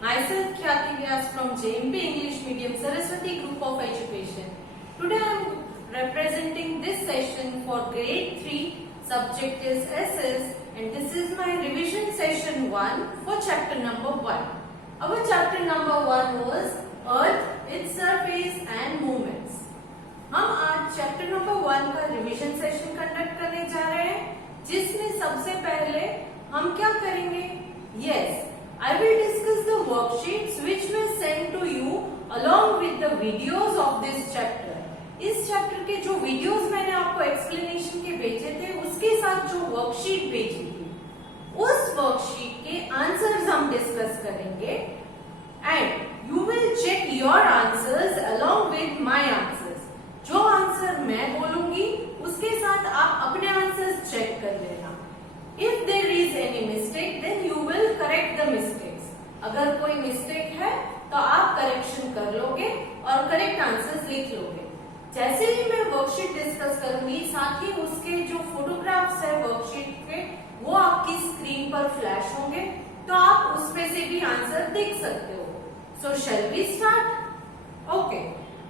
Myself Khyati Vyas from JMP English Medium Saraswati Group of Education. Today I am representing this session for grade 3 subject is SS and this is my revision session 1 for chapter number 1. Our chapter number 1 was Earth, its surface and movements. हम आज chapter number 1 का revision session conduct करने जा रहे हैं जिसमें सबसे पहले हम क्या करेंगे? Yes, I will discuss the worksheets which were sent to you along with the videos of this chapter. इस चैप्टर के जो वीडियोस मैंने आपको एक्सप्लेनेशन के भेजे थे उसके साथ जो वर्कशीट भेजी थी उस वर्कशीट के आंसर्स हम डिस्कस करेंगे and you will check your answers along with my answers. जो आंसर मैं बोलूंगी उसके साथ आप अपने आंसर्स चेक कर लेना. If there is any mistake, then you will correct the mistakes. अगर कोई मिस्टेक है तो आप करेक्शन कर लोगे और करेक्ट आंसर्स लिख लोगे. जैसे ही मैं वर्कशीट डिस्कस करूंगी साथ ही उसके जो फोटोग्राफ्स है वर्कशीट के वो आपकी स्क्रीन पर फ्लैश होंगे तो आप उसमें से भी आंसर देख सकते हो. So shall we start? Okay.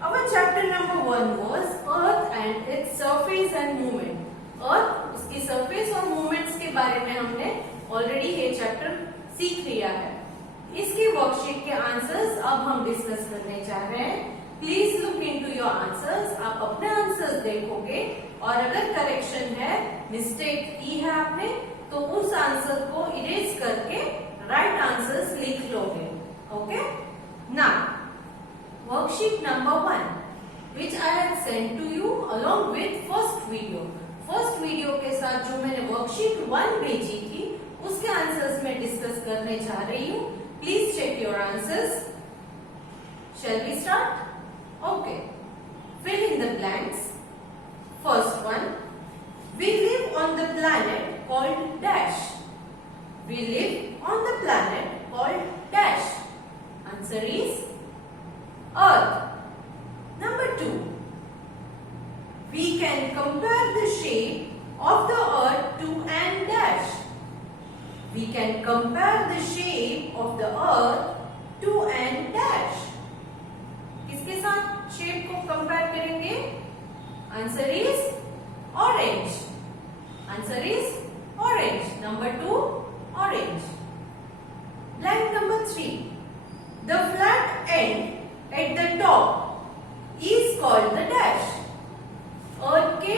Our chapter number 1 was Earth and its surface and movement. अर्थ उसकी सरफेस और मूवमेंट्स के बारे में हमने ऑलरेडी ये चैप्टर सीख लिया है. इसकी वर्कशीट के आंसर्स अब हम डिस्कस करने जा रहे हैं. Please look into your answers. आप अपने आंसर्स देखोगे और अगर करेक्शन है, मिस्टेक की है आपने, तो उस आंसर को इरेज करके राइट आंसर्स लिख लोगे. Okay. Now worksheet number 1 which I had sent to you along with first video. First video के साथ जो मैंने वर्कशीट 1 भेजी थी उसके आंसर्स में डिस्कस करने जा रही हूँ. Please check your answers. Shall we start? Okay. Fill in the blanks. First one, we live on the planet called dash. We live on the planet called dash. Answer is Earth. Number 2, we can compare the shape of the earth to an dash. We can compare the shape of the earth to an dash. किसके साथ shape को compare करेंगे? Answer is orange. Answer is orange. Number 2, orange. Blank number 3, the flat end at the top is called the dash. अर्थ के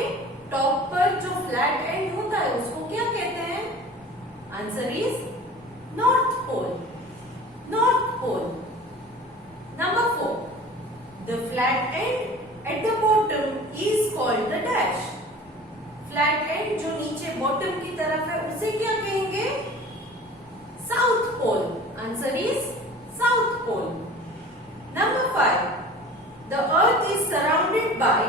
top पर जो flat and होता है उसको क्या कहते हैं? Answer is north pole. North pole. Number 4, the flat end at the bottom is called the dash. Flat end जो नीचे बॉटम की तरफ है उसे क्या कहेंगे? South pole. Answer is south pole. Number 5, the earth is surrounded by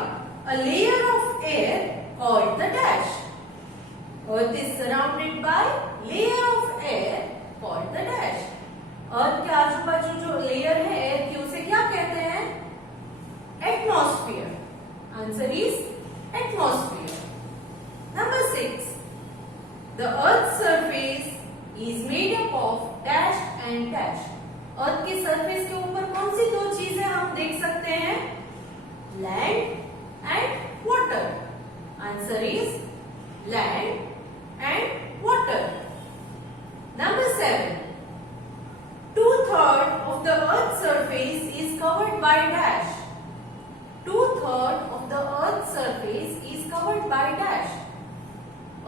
a layer of air called the dash. Earth is surrounded by layer of air called the dash. अर्थ के आजू बाजू जो लेयर है एयर की उसे क्या कहते हैं? Atmosphere. Answer is atmosphere. Number 6, the earth's surface is made up of dash and dash. अर्थ के सरफेस के ऊपर कौन सी दो चीजें हम देख सकते हैं? Land and water. Answer is land and water. Number 7, 2/3 of the earth's surface is covered by dash. 2/3 of the earth's surface is covered by dash.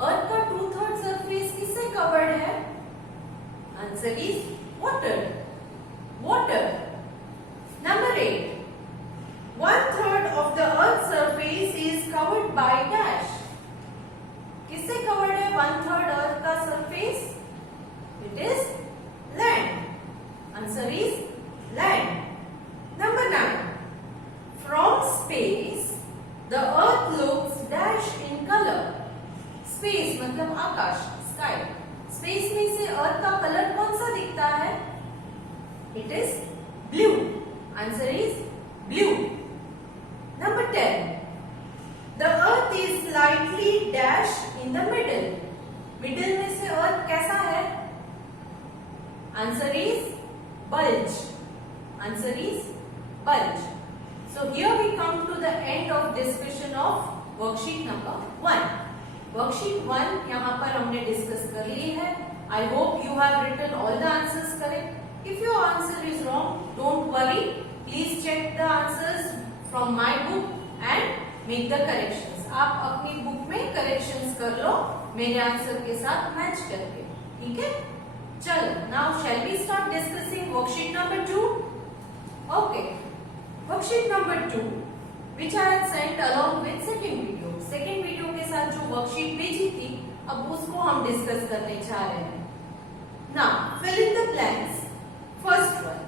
अर्थ का 2/3 सरफेस किससे कवर्ड है? Answer is water. Water. Number 8, 1/3 of the earth's surface is covered by dash. किससे covered है 1/3 अर्थ का surface? It is land. Answer is land. Number 9, from space the earth looks dash in color. Space मतलब आकाश, sky. Space में से अर्थ का colour कौन सा दिखता है? It is blue. Answer is blue. Number 10, the earth is slightly dash in the middle. Middle में से अर्थ कैसा है? Answer is bulge. Answer is bulge. So here we come to the end of discussion of worksheet number 1. Worksheet 1 यहाँ पर हमने discuss कर ली है. I hope you have written all the answers correct. If your answer is wrong, don't worry. Please check the answers from my book and make the corrections. आप अपनी book में corrections कर लो मेरे आंसर के साथ match करके. ठीक है? चलो. Now shall we start discussing worksheet number 2? Okay. Worksheet number 2, which I had sent along with second video. Second video के साथ जो worksheet भेजी थी, अब उसको हम discuss करने जा रहे हैं. Now fill in the blanks. First one.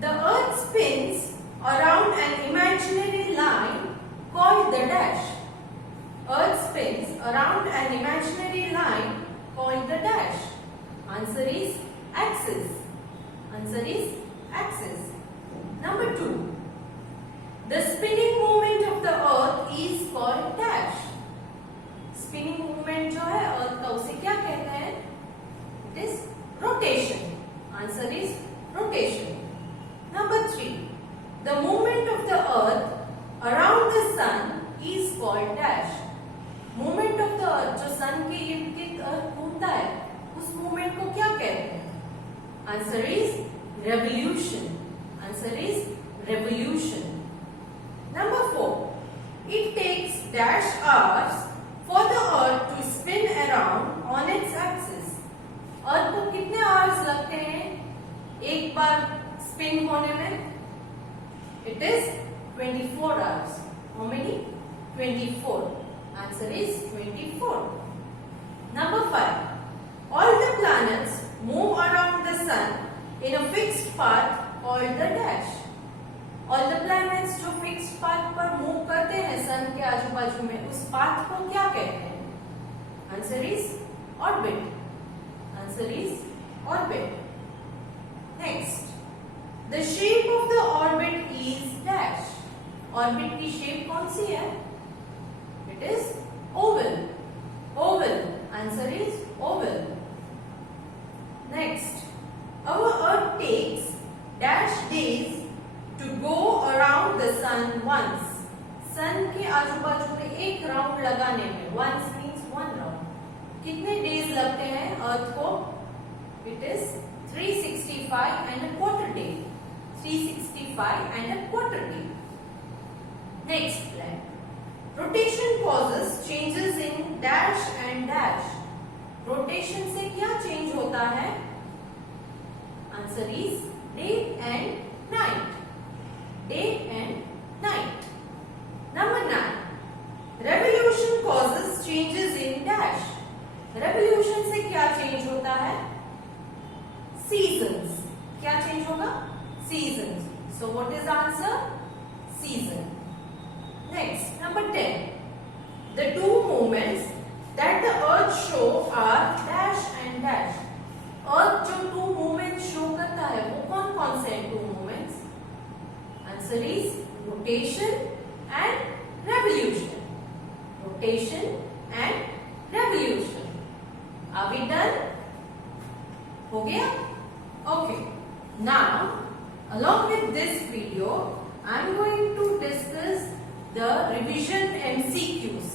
The earth spins around an imaginary line called the dash. Earth spins around an imaginary line called the dash. Answer is axis. Answer is axis. Number 2. The spinning movement of the earth is called dash. Spinning movement जो है earth का उसे क्या कहते हैं? It is rotation. Answer is rotation. Number 3. The movement of the earth around the sun is called dash. Movement of the earth जो sun के इर्द गिर्द earth घूमता है, उस movement को क्या कहते हैं? Answer is revolution. Answer is revolution. Number 4. It takes dash hours for the earth to spin around on its axis. Earth को कितने hours लगते हैं एक बार spin होने में? It is 24 hours. How many? 24. Answer is 24. Number 5. All the planets move around the sun in a fixed path called the dash. All the planets जो fixed path पर move करते हैं sun के आजू बाजू में, उस path को क्या कहते हैं? Answer is orbit. Answer is orbit. Next, the shape of the orbit is dash. Orbit की shape कौन सी है? It is oval. Oval. Answer is oval. Next, our earth takes dash days to go around the sun once. Sun के आजू बाजू में एक round लगाने में, once means one round. कितने days लगते हैं अर्थ को? It is 365 and a quarter day. 365 and a quarter day. Next plan. Rotation causes changes in dash and dash. Rotation से क्या change होता है? Answer is day and night. Day and night. Number 9. Revolution causes changes in dash. Revolution से क्या change होता है? Seasons. क्या change होगा? Seasons. So what is the answer? Season. Next, number 10. The two movements that the earth show are dash and dash. Earth जो two movements show करता है, वो कौन कौन से हैं two movements? Answer is rotation and revolution. Rotation and revolution. Are we done? हो गया? Okay. Now, along with this video, I am going to discuss the revision MCQs.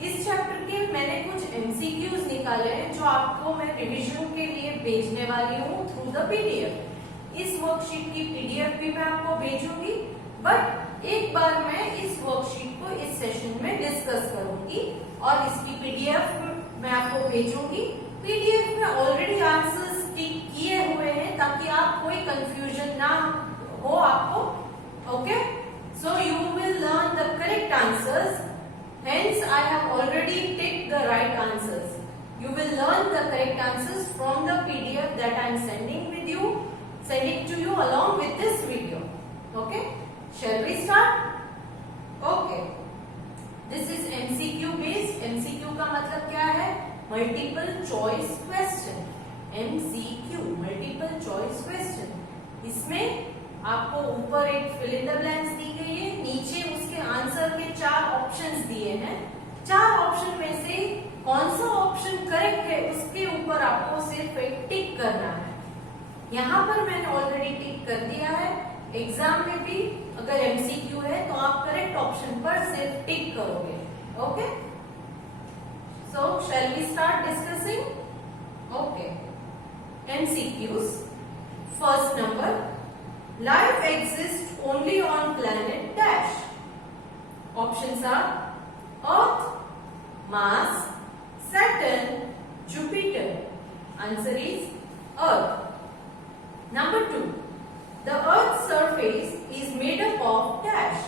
इस चैप्टर के मैंने कुछ MCQs निकाले हैं जो आपको मैं रिवीजन के लिए भेजने वाली हूँ थ्रू द PDF. इस वर्कशीट की PDF भी मैं आपको भेजूंगी, बट एक बार मैं इस वर्कशीट को इस सेशन में डिस्कस करूंगी और इसकी PDF मैं आपको भेजूंगी. PDF में ऑलरेडी आंसर्स टिक किए हुए हैं ताकि आप कोई कंफ्यूजन ना हो आपको. Okay, so you will learn the correct answers. Hence, I have already ticked the right answers. You will learn the correct answers from the PDF that I am sending to you along with this video. Okay? Shall we start? Okay. This is MCQ based. MCQ का मतलब क्या है? Multiple choice question. MCQ, multiple choice question. इसमें आपको ऊपर एक fill in the blanks दी गई है, नीचे उसके आंसर के 4 ऑप्शंस दिए हैं. 4 ऑप्शन में से कौन सा ऑप्शन करेक्ट है उसके ऊपर आपको सिर्फ एक टिक करना है. यहाँ पर मैंने ऑलरेडी टिक कर दिया है। एग्जाम में भी अगर एमसीक्यू है तो आप करेक्ट ऑप्शन पर सिर्फ टिक करोगे। Okay, so shall we start discussing? Okay, MCQs. First number, life exists only on planet dash. Options are Earth, Mars, Saturn, Jupiter. Answer is Earth. Number 2, the Earth's surface is made up of dash.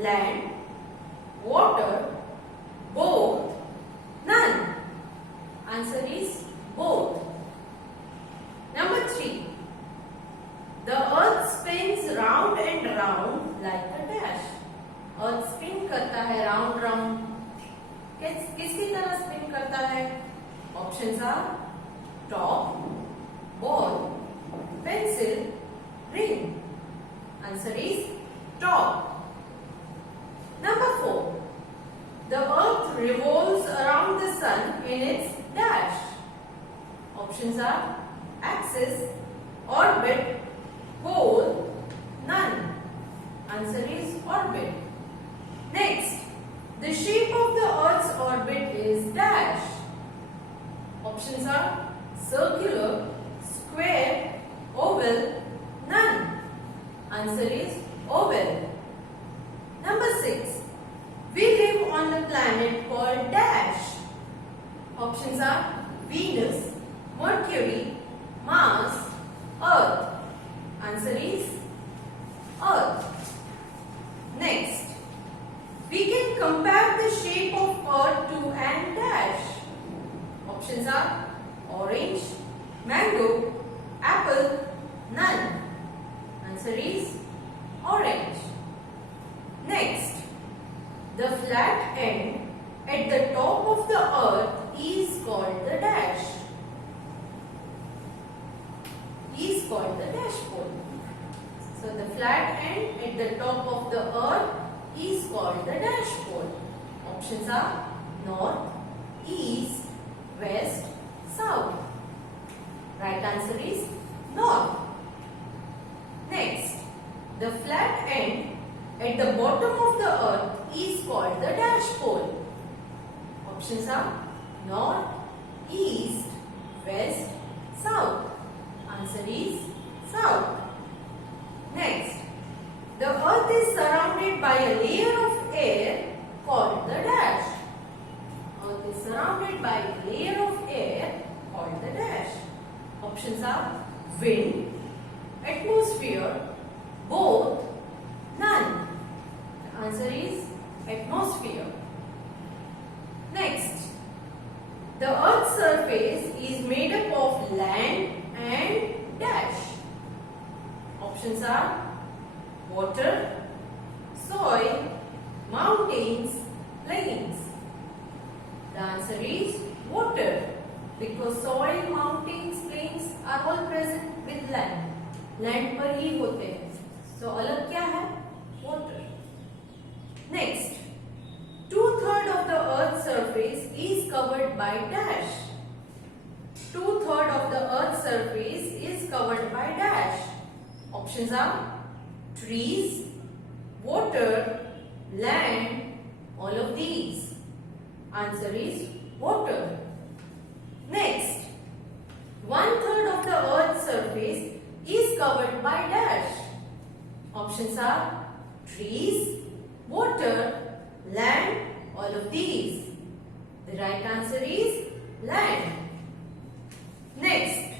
Land, water, both, none. Answer is both. Number 3, the Earth spins round and round like a dash. Earth spin करता है round round. किसकी तरह spin करता है? Options are top, ball, pencil, ring. Answer is top. Number 4, the Earth revolves around the Sun in its dash. Options are axis, orbit, pole, none. Answer is orbit. Next, the shape of the Earth's orbit is dash. Options are circular, square, oval, none. Answer is oval. Number 6, we live on the planet called dash. Options are Venus, Mercury, Mars, Earth. Answer is Earth. Next, we can compare the shape of Earth to an dash. Options are orange, mango, apple, none. Answer is orange. Next, the flat end at the top of the Earth is called the dash. Is called the dash pole. So the flat end at the top of the Earth is called the dash pole. Options are north, east, west, south. Right answer is north. Next, the flat end at the bottom of the Earth is called the dash pole. Options are north, east, west, south. Answer is south. Next, the Earth is surrounded by a layer of air called the dash. Earth is surrounded by a layer of air called the dash. Options are wind, atmosphere, both, none. The answer is atmosphere. Next, the Earth's surface is made up of land and dash. Options are water, soil, mountains, plains. The answer is water because soil, mountains, plains are all present with land. Land पर ही होते हैं. So अलग क्या है? Water. Next, 2/3 of the Earth's surface is covered by dash. 2/3 of the Earth's surface is covered by dash. Options are trees, water, land, all of these. Answer is water. Next, 1/3 of the Earth's surface is covered by dash. Options are trees, water, land, all of these. The right answer is land. Next,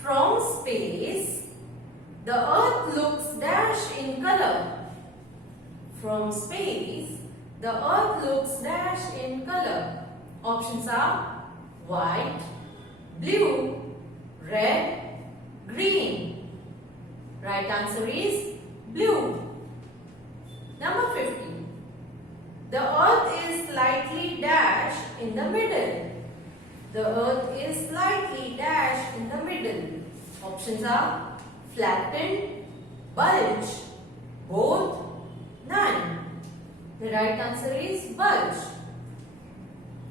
from space, the Earth looks dash in color. From space, the Earth looks dash in color. Options are white, blue, red, green. Right answer is blue. Number 50. The Earth is slightly dash in the middle. The Earth is slightly dash in the middle. Options are flattened, bulge, both, none. The right answer is bulge.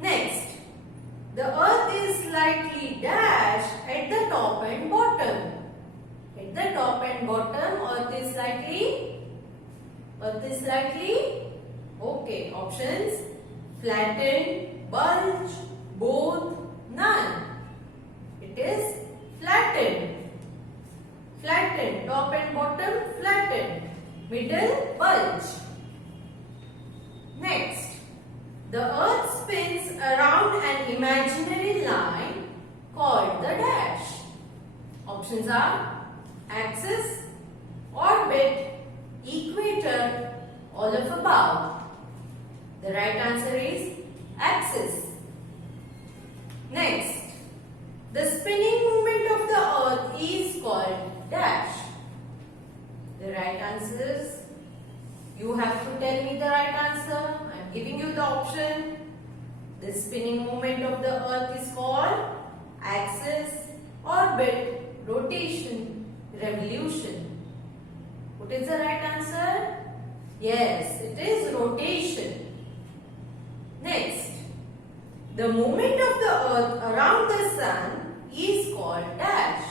Next, The earth is slightly dash at the top and bottom. At the top and bottom, earth is slightly, okay. Options: flattened, bulge, both, none. It is flattened. Flattened, top and bottom, flattened. Middle, bulge. Next, the earth spins around an imaginary line called the dash. Options are axis, orbit, equator, all of above. The right answer is axis. Next, the spinning movement of the earth is called dash. The right answers, you have to tell me the right answer. I am giving you the option. The spinning movement of the earth is called axis, orbit, rotation, revolution. What is the right answer? Yes, it is rotation. Next, the movement of the earth around the sun is called dash.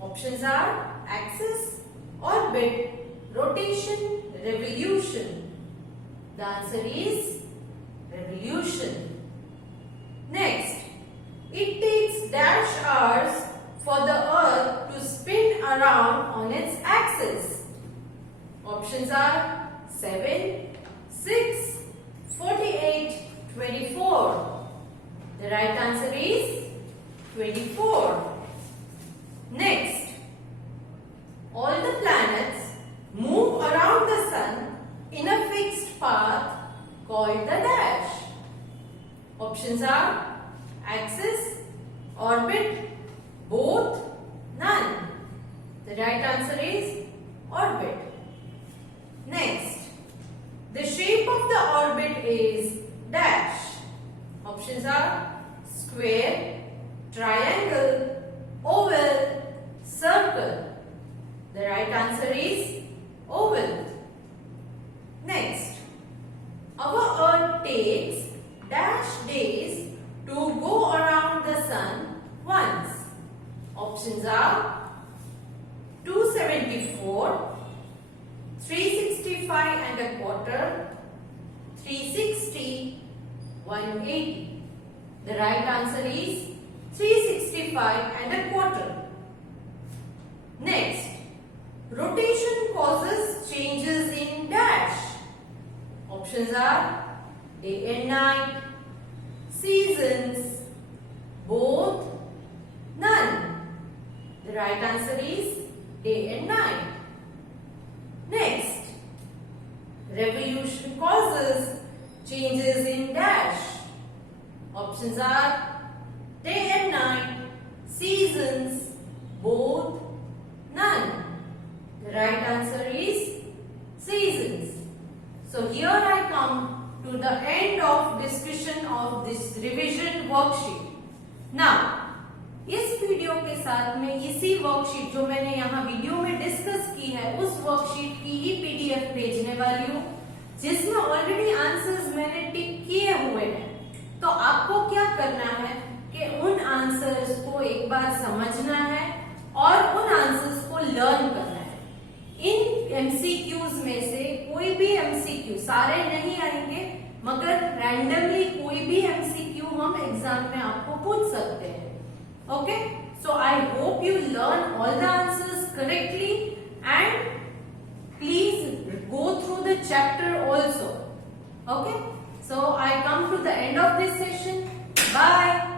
Options are axis, orbit, rotation, revolution. The answer is revolution. Next, it takes dash hours for the earth to spin around on its axis. Options are 7, 6, 48, 24. The right answer is 24. Next, all the planets move around the sun in a fixed path called the dash. Options are axis, orbit, both, none. The right answer is orbit. Next, the shape of the orbit is dash. Options are square, triangle, oval, circle. The right answer is oval. Next, our earth takes dash days to go around the sun once. Options are 274, 365 and a quarter, 360, 180. The right answer is 365 and a quarter. Next, rotation causes changes in dash. Options are day and night, seasons, both, none. The right answer is day and night. Next, revolution causes changes in dash. Options are day and night, seasons, both, none. The right answer is seasons. So here I come to the end of discussion of this revision worksheet. Now, इस video के साथ में इसी worksheet जो मैंने यहाँ video में discuss की है उस वर्कशीट की ही पीडीएफ भेजने वाली हूँ जिसमें ऑलरेडी आंसर्स मैंने टिक किए हुए हैं। तो आपको क्या करना है कि उन आंसर्स को एक बार समझना है और उन आंसर्स को लर्न करना है। इन एमसीक्यूज में से कोई भी एमसीक्यू, सारे नहीं आएंगे मगर रैंडमली कोई भी एमसीक्यू हम एग्जाम में आपको पूछ सकते हैं। Okay, so I hope you learn all the answers correctly and please go through the chapter also. Okay, so I come to the end of this session. Bye.